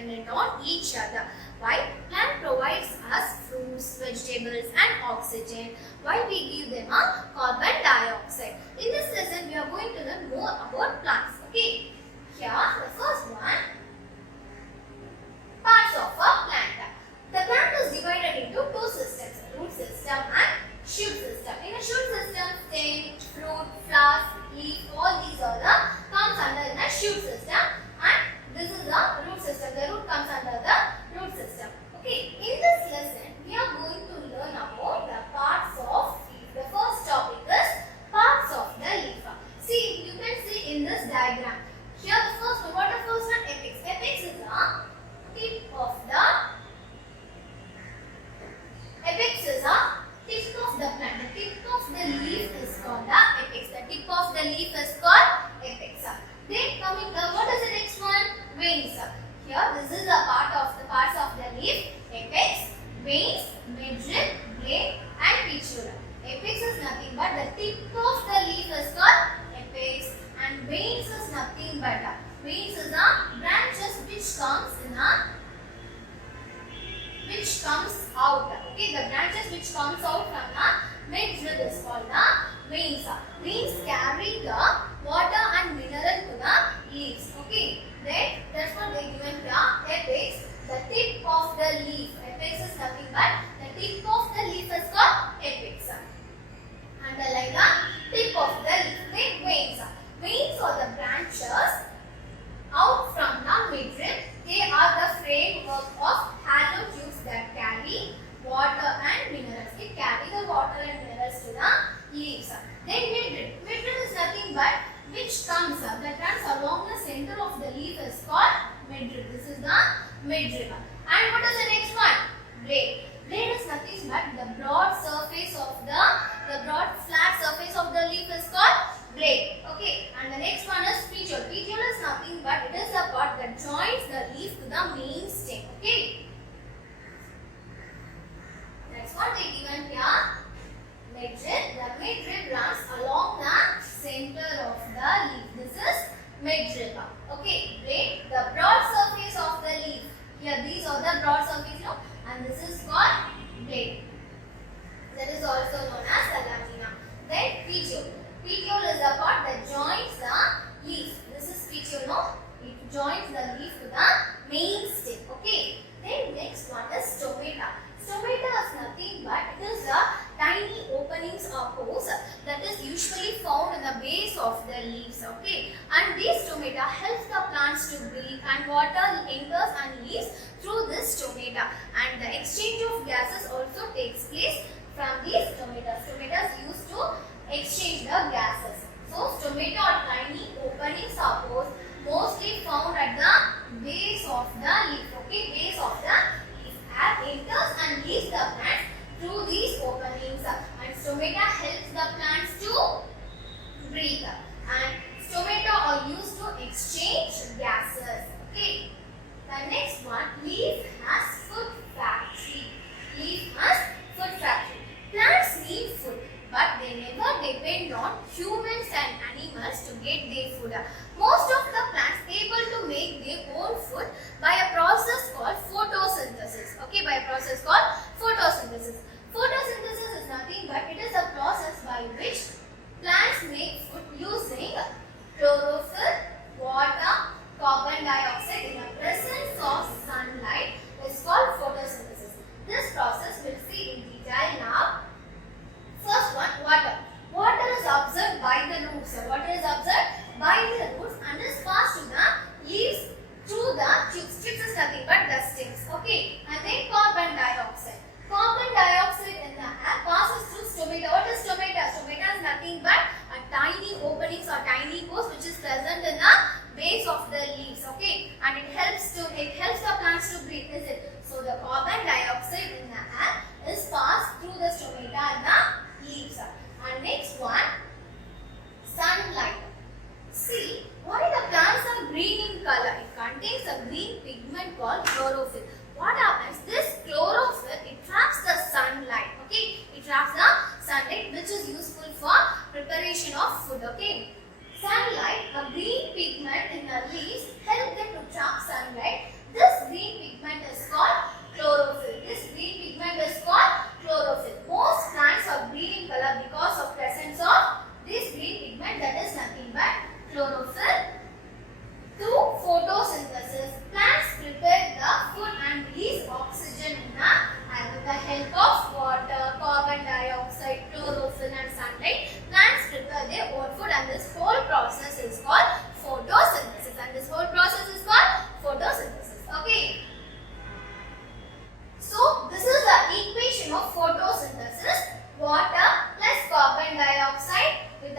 dependent on each other. Why? Plant provides us fruits, vegetables and oxygen, while we give them a carbon dioxide. In this lesson, we are going to learn more about plants. Okay. Here, the first one, parts of a plant. The plant is divided into two systems, root system and shoot system. In a shoot system, stem, fruit, flowers, leaf, all these are the comes under in a shoot system, and this is the root system. The root comes under the root system. Okay, in this lesson, we are going to learn about the parts of leaf. The first topic is parts of the leaf. See, you can see in this diagram. Here the first one, what the first one? Apex. Apex is the tip of the apex is a tip of the plant. The tip of the leaf is called the apex. The tip of the leaf is called apex. Then coming the what is the next one? Veins. Here this is a part of the parts of the leaf. Apex, veins, midrib, blade and petiole. Apex is nothing but the tip of the leaf is called apex, and veins is nothing but veins is the branches which comes out. Okay, the branches which comes out from the midrib is called the veins. Veins carry the water and mineral to the leaves. Okay, then that's what they given the apex, the tip of the leaf. Apex is nothing but the tip of the leaf is called apex. Underline the tip of the leaf. Then veins. Veins are the branches out from the midrib. They are the framework of hollow tubes that carry water and minerals. They carry the water and minerals to the leaves. Then midrib. Midrib is nothing but which comes up, that runs along the center of the leaf is called midrib. This is the midrib. And what is the next one? Blade. Blade is nothing but the broad surface of the broad flat surface of the leaf is called blade. Okay, and the next one is petiole. Petiole is nothing but it is the part that joins the leaf to the main stem. Okay, that's what they given here. Midrib. The midrib runs along the center of the leaf. This is midrib. Okay, blade. The broad surface of the leaf. Here these are the broad surface, no? And this is called blade. That is also known as the lamina. Then petiole. Petiole is the part that joins the leaf. This is petiole, no? It joins the leaf to the main stem. Okay. Then next one is stomata. Stomata is nothing but it is the tiny openings or pores that is usually found in the base of the leaves. Okay. And these stomata helps the plants to breathe, and water enters and leaves through this stomata. And the exchange of gases also takes place from these stomata. Stomata is used to exchange the gases. So stomata are tiny openings or pores mostly found at the base of the leaf. Okay, base of the leaf. Air enters and leaves the plants through these openings, and stomata helps the plants to breathe. And stomata are used to exchange gases. Okay. The next one, leaf has food factory. Leaf has food factory. Plants need food, but they never depend on humans and animals to get their food. Most of the plants able to make their own food by a process called photosynthesis. Okay, by a process called photosynthesis. Photosynthesis is nothing but it is a process by which plants make food using chlorophyll, water, carbon dioxide in the presence of sunlight is called photosynthesis. This process we'll see in detail now. First one, water. Water is absorbed by the roots. Water is absorbed by the roots and is passed to the leaves through the tubes. Tubes is nothing but the stems. Okay. And then carbon dioxide. Carbon dioxide in the air passes through stomata. What is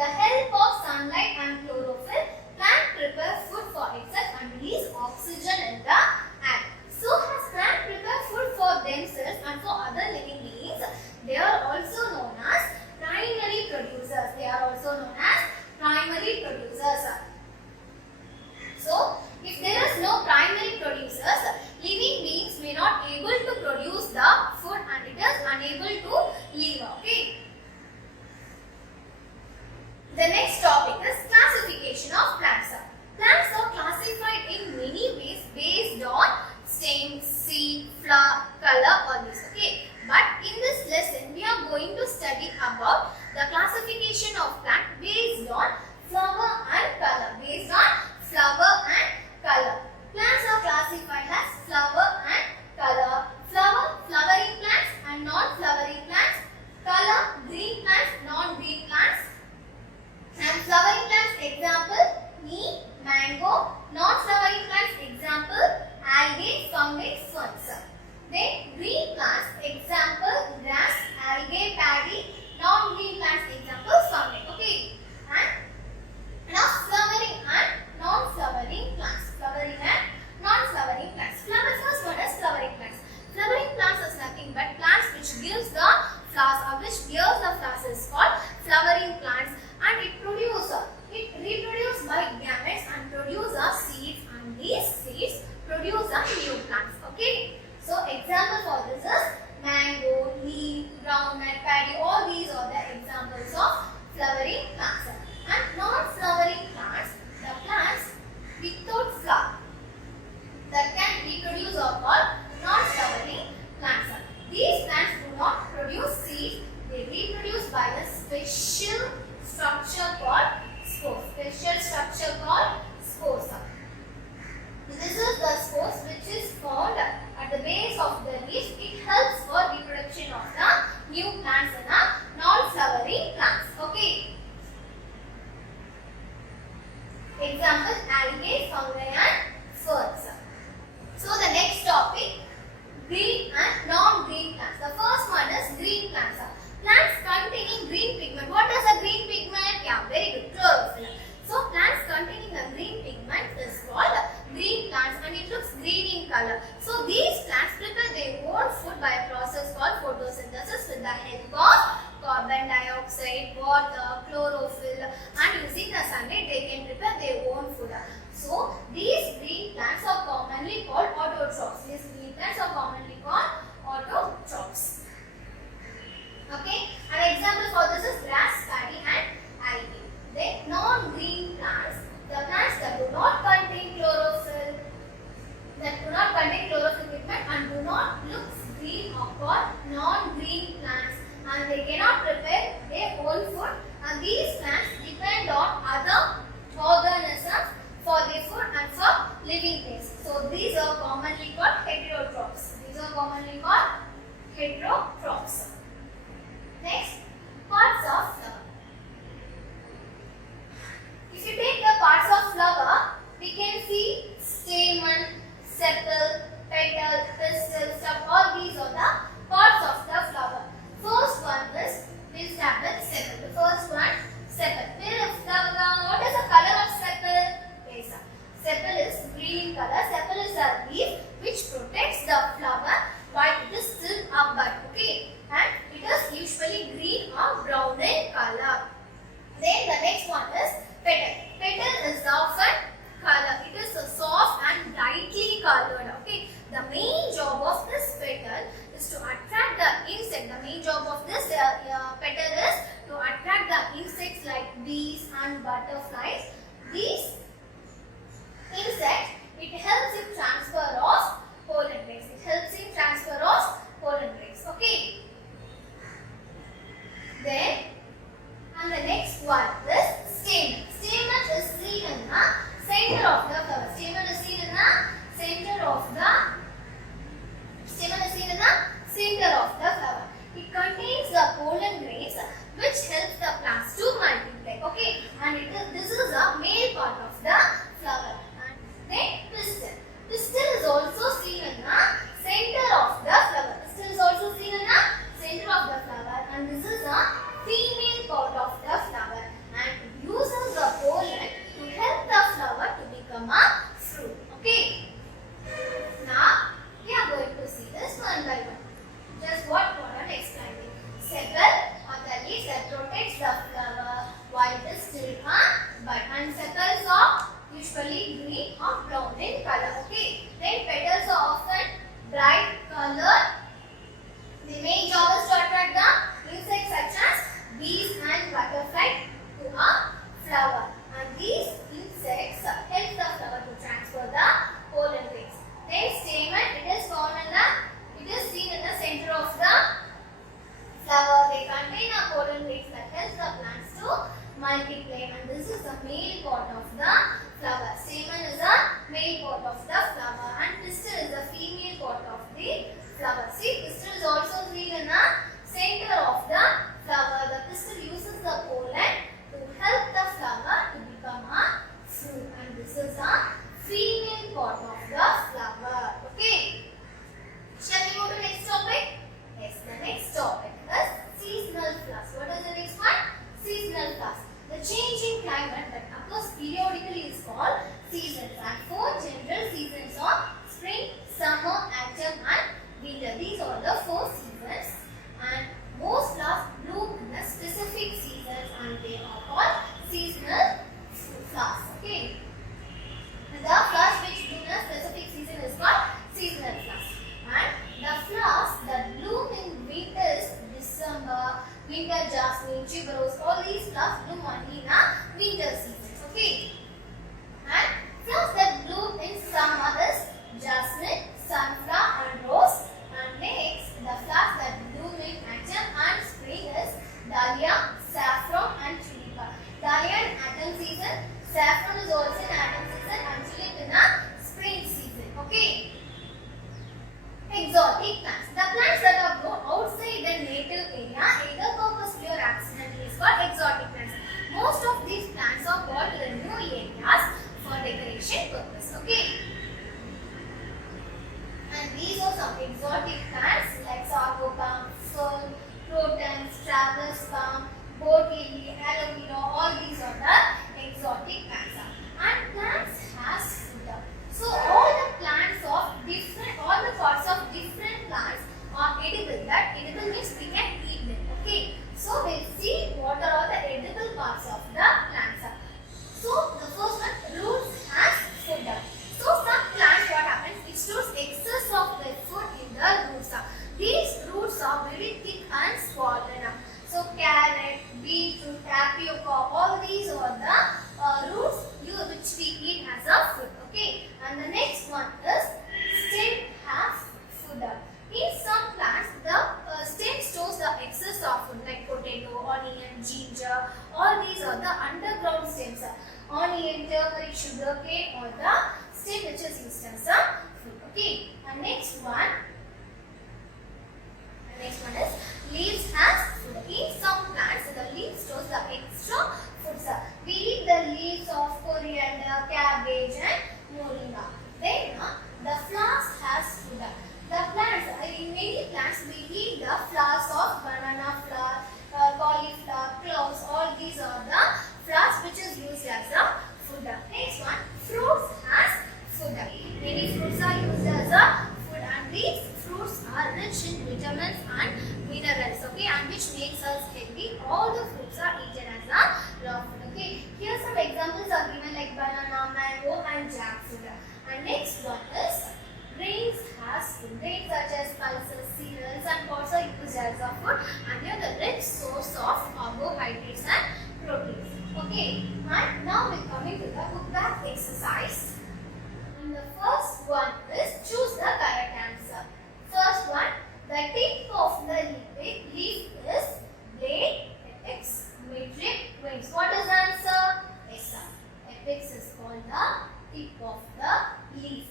the help of sunlight and chlorophyll, plant prepare food for itself and release oxygen in the air. So as plant prepare food for themselves and for other living beings, they are also known as primary producers. They are also known as primary producers. So if there is no primary producers, living beings may not able to produce the food and it is unable to live. Okay. The next topic is classification of plants. Plants are classified in many ways based on stem, seed, flower, color, all this. Okay. But in this lesson, we are going to study about the classification of plant based on flower and color. Based on flower and color. Plants are classified as flower and color. Flower, flowering plants and non-flowering plants. Color, green plants, non-green plants. And flowering plants, example, neem, mango. Non-flowering plants, example, algae, fungi, ferns. Then green plants, example, grass, algae, paddy. Non-green plants, example, fungi. Okay. And now flowering and non-flowering plants. Flowering and non-flowering plants. First one is flowering plants. Flowering plants is nothing but plants which gives the flowers or which bears the flowers is called flowering plants, and it reproduces by gametes and produce seeds, and these seeds produce new plants. Okay. So example for this is mango, neem, groundnut, paddy. All these are the examples of flowering plants. And non-flowering plants, the plants without flower that can reproduce are called non-flowering plants. These plants do not produce seeds. They reproduce by a special structure called spores. This is the spores which is found at the base of the leaves. It helps for reproduction of the new plants and the non-flowering plants. Okay. Example, algae, fungi and ferns. So the next topic, green and non-green plants. The first one is green plants. Plants containing green pigment. What is a green pigment? Yeah, very good. Chlorophyll. So plants containing a green pigment is called green plants and it looks green in color. So these plants prepare their own food by a process called photosynthesis with the help of carbon dioxide, water, chlorophyll, and using the sunlight they can prepare their own food. So these green plants are commonly called autotrophs. Okay. An example for this is grass, paddy and algae. Then non-green plants, the plants that do not contain chlorophyll, pigment and do not look green are called non-green plants, and they cannot prepare their own food, and these plants depend on other organisms for their food and for living things. So these are commonly called heterotrophs. Next, parts of flower. If you take the parts of flower, we can see stamen, sepal, petal, pistil, stalk. All these are the parts of the flower. First one is, we'll start with sepal. The first one, sepal. What is the color of sepal? Sepal is green color. Sepal is a leaf which protects the flower while it is still a bud. Okay, and it is usually green or brown in color. Then the next one is petal. Petal is often color. It is soft and brightly colored. Okay, the main job of this petal is to attract the insect. The main job of this petal is to attract the insects like bees and butterflies. These insect, it helps in transfer of pollen grains. Okay. Then, and the next one is stamen. Stamen is seen in the center of the flower. Stamen is seen in the center of the flower. It contains the pollen grains which helps the plants to multiply. Okay, and this is a male part of the flower. Then pistil. Pistil is also seen in the center of the flower. And this is a female part of the flower. And white, and sepals are usually green or brown in color. Okay. Then petals are often bright color. The main job is to attract the insects such as bees and butterflies to a flower. And these insects help the flower to transfer the pollen grains. Then stamen, it is seen in the center of the flower. They contain a pollen grains that helps the plants to multiply. And this is the male part of the flower. Stamen is the male part of the flower, and pistil is the female part of the flower. See, pistil is also seen in the center of the flower. The pistil uses the pollen to help the flower to become a fruit, and this is a female part of the flower. Okay. Shall we go to next topic? Yes, the next topic is seasonal flowers. What is the next one? Seasonal flowers. The changing climate that occurs periodically is called seasons, and four general seasons are spring, summer, autumn, and winter. These are the four seasons, and most flowers bloom in the specific seasons, and they are called seasonal flowers. Okay. And the flowers which bloom in a specific season is called seasonal flowers. And the flowers that bloom in winter is December, winter jasmine, tuberose. All these flowers bloom only in a winter season. Okay. And flowers that bloom in summer is jasmine, sunflower, and rose. And next, the flowers that bloom in autumn and spring is dahlia, saffron, and tulip. Dahlia in autumn season, saffron is also in autumn season, and tulip in a spring season. Okay. Exotic plants. The plants that are grown outside the native area, either purposely or accidentally, is called exotic plants. Most of these plants are brought to the new areas for decoration purpose. Okay. And these are some exotic plants like sago palm, fern, crotons, traveler's palm, boat lily, aloe vera. All these are the exotic plants. And plants has food. So all the plants of different, all the parts of different plants are edible. That edible means we can eat them. Okay. So we'll see what are all the edible parts of the plants. So the first one, roots has food. So some plants, what happens? It stores excess of the food in the roots. These roots are very thick and swollen. So carrot, beetroot, tapioca, all these are the roots which we eat as a food. Okay. And the next one is stem has food. In some plants, the stem stores the excess of food like potato, onion, ginger. All these are the underground stems. Onion, turmeric, sugar cane, or the stem which is used as a food. Okay. And next one is leaves has food. In some plants, the leaf stores the extra foods. We eat the leaves of coriander, cabbage, and moringa. Then the flowers has food. The plants, in many plants, we eat the flowers of banana flower, cauliflower, cloves. All these are the flowers which is used as a food. Next one, fruits has food. Many fruits are used as a food, and these fruits are rich in vitamins and minerals. Okay, and which makes us healthy. All the fruits are eaten as a raw food. Okay, here some examples are given like banana, mango, and jackfruit. And next one is grains has food. Grains such as pulses, cereals, and pods are used as a food, and they are the rich source of carbohydrates and proteins. Okay, and now we're coming to the book back exercise. And the first one is choose the correct answer. First one, the tip of the leaf is blade, apex, midrib, wings. What is the answer? Yes, sir. Apex is called the tip of the leaf.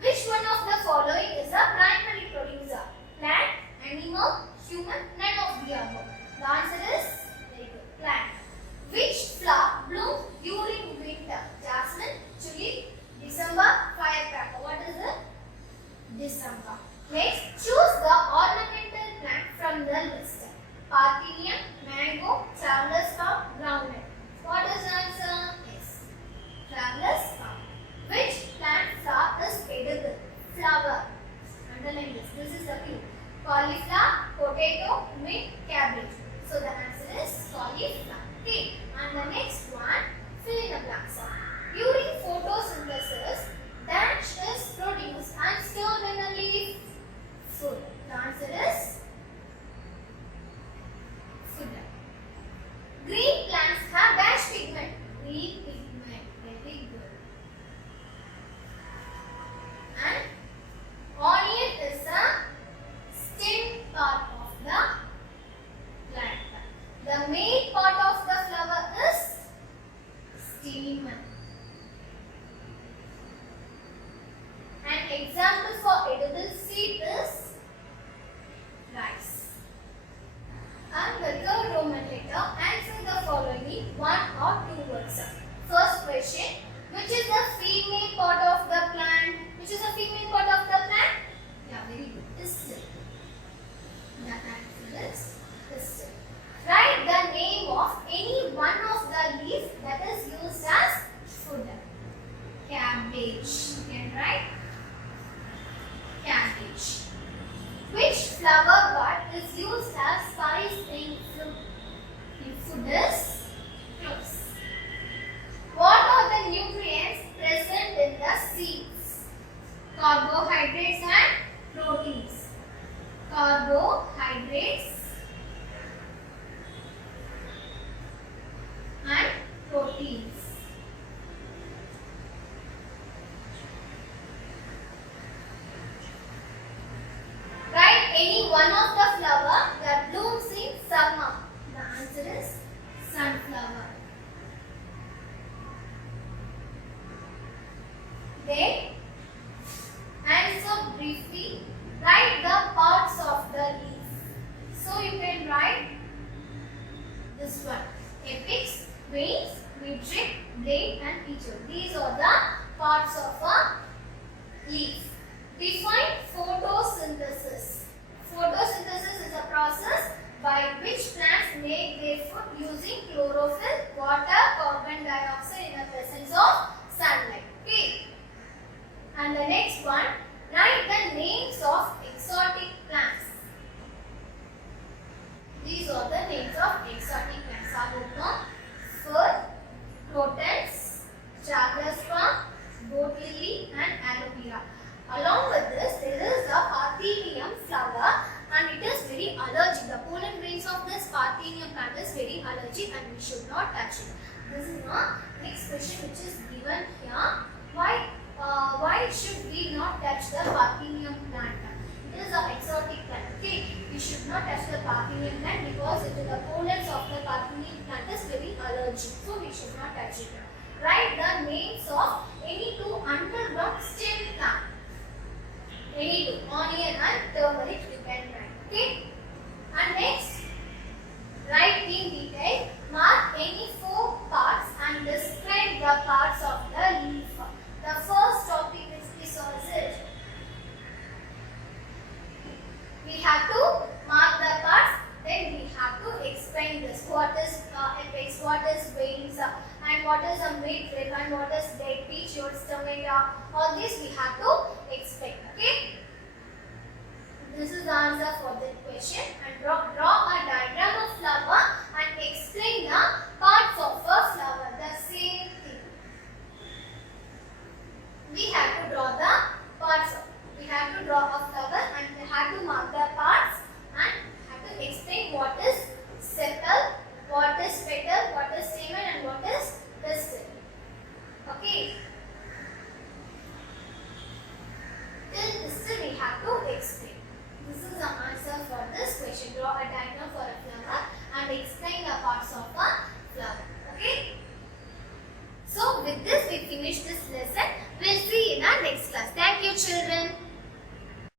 Which one of the following is a primary producer? Plant, animal, human, none of the above. The answer is very good. Plant. Which flower blooms during winter? Jasmine, tulip, December, firecracker. What is it? December. Next, choose the ornamental plant from the list. Parthenium, mango, traveler's palm, groundnut. What is the answer? Yes. Traveler's palm. Which example for edible seed is rice. And the third Roman letter, answer the following one or two words. First question, which is the female part of the plant? Which is the female part of the plant? Yeah, very good. Pistil. The answer is pistil. Write the name of any one of the leaves that is used as food. Cabbage. You can write cabbage. Which flower bud is used as spice in food? In food is cloves. What are the nutrients present in the seeds? Carbohydrates and proteins. Carbohydrates and proteins. Write any one of the flower that blooms in summer. The answer is sunflower. Then answer briefly. Write the parts of the leaf. So you can write this one: apex, veins, midrib, blade, and petiole. These are the parts of a leaf. Define photosynthesis. Photosynthesis is a process by which plants make their food using chlorophyll, water, carbon dioxide in the presence of sunlight. Okay. And the next one, write the names of exotic plants. These are the names of exotic plants. Agogma, fir, crotons, chagraspa, goat lily, and aloe vera. Along with this, there is a Parthenium flower, and it is very allergic. The pollen grains of this Parthenium plant is very allergic, and we should not touch it. This is the next question which is given here. Why should we not touch the Parthenium plant? It is an exotic plant. Okay, we should not touch the Parthenium plant because the pollens of the Parthenium plant is very allergic. So we should not touch it. Write the names of any two underground stem plants. Any two, onion and turmeric you can write. Okay. And next, write in detail. Mark any four parts and describe the parts of the leaf. The first topic is it. We have to mark the parts, then we have to explain this. What is apex, what is veins, and what is a midrib, and what is dead petiole, stomata. All this we have to explain. Okay. This is the answer for this question. And draw a diagram of flower and explain the parts of a flower. The same thing. We have to draw the parts. We have to draw a flower and we have to mark the parts and have to explain what is sepal, what is petal, what is stamen, and what is pistil. Okay. Till pistil we have to explain. This is the answer for this question. Draw a diagram for a flower and explain the parts of